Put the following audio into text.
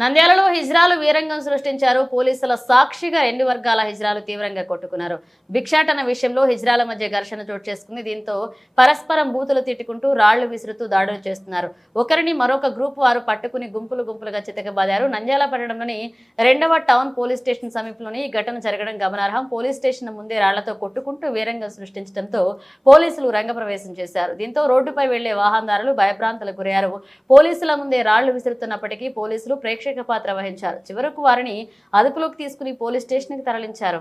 నంద్యాలలో హిజ్రాలు వీరంగం సృష్టించారు. పోలీసుల సాక్షిగా రెండు వర్గాల హిజ్రాలు తీవ్రంగా కొట్టుకున్నారు. భిక్షాటన విషయంలో హిజ్రాల మధ్య ఘర్షణ చోటు చేసుకుంది. దీంతో పరస్పరం బూతులు తిట్టుకుంటూ రాళ్లు విసురుతూ దాడులు చేస్తున్నారు. ఒకరిని మరొక గ్రూప్ వారు పట్టుకుని గుంపులుగా చితకబాదారు. నంద్యాల పట్టణంలోని 2వ టౌన్ పోలీస్ స్టేషన్ సమీపంలోని ఈ ఘటన జరగడం గమనార్హం. పోలీస్ స్టేషన్ ముందే రాళ్లతో కొట్టుకుంటూ వీరంగం సృష్టించడంతో పోలీసులు రంగప్రవేశం చేశారు. దీంతో రోడ్డుపై వెళ్లే వాహనదారులు భయభ్రాంతులకు గురయ్యారు. పోలీసుల ముందే రాళ్లు విసురుతున్నప్పటికీ పోలీసులు ప్రేక్షక పాత్ర వహించారు. చివరకు వారిని అదుపులోకి తీసుకుని పోలీస్ స్టేషన్ కి తరలించారు.